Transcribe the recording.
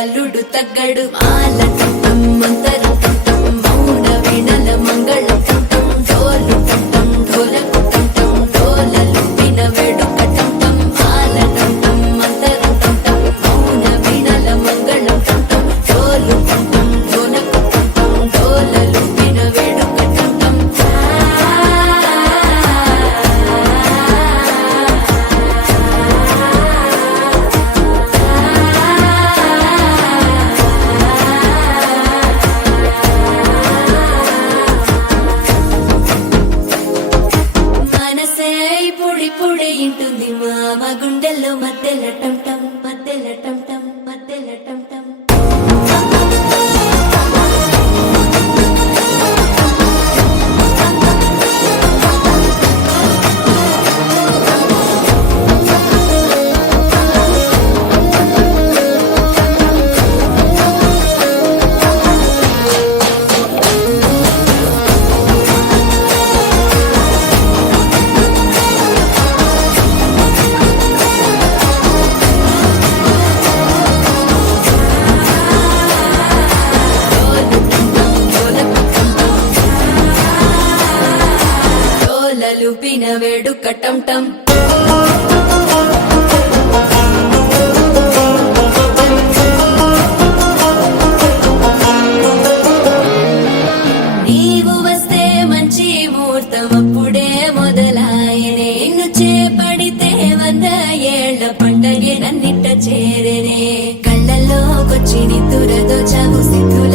అల్లుడు తగ్గడు మాలటం మంతరం టం మౌన వినల మంగళ టం ఢోలు టం ఢోలకు టం ఢోలలు విన వేడుక టం మాలటం మంతరం టం మౌన వినల మంగళ టం ఢోలు టం ఢోలకు టం ఢోలలు విన వేడుక టం పొడి ఇంటుంది మామ గుండెల్లో మధ్యల టం టం మధ్యల టం టం మధ్యల టం టం లుపిన వేడుక టం టం నీవు వస్తే మంచి ముహూర్తం అప్పుడే మొదలాయనే నిన్ను చేపడితే 100 ఏళ్ల పండగే నన్నిట్ట చేరేనే కళ్ళల్లోకొచ్చి నిద్దురదోచావు సిద్ధుల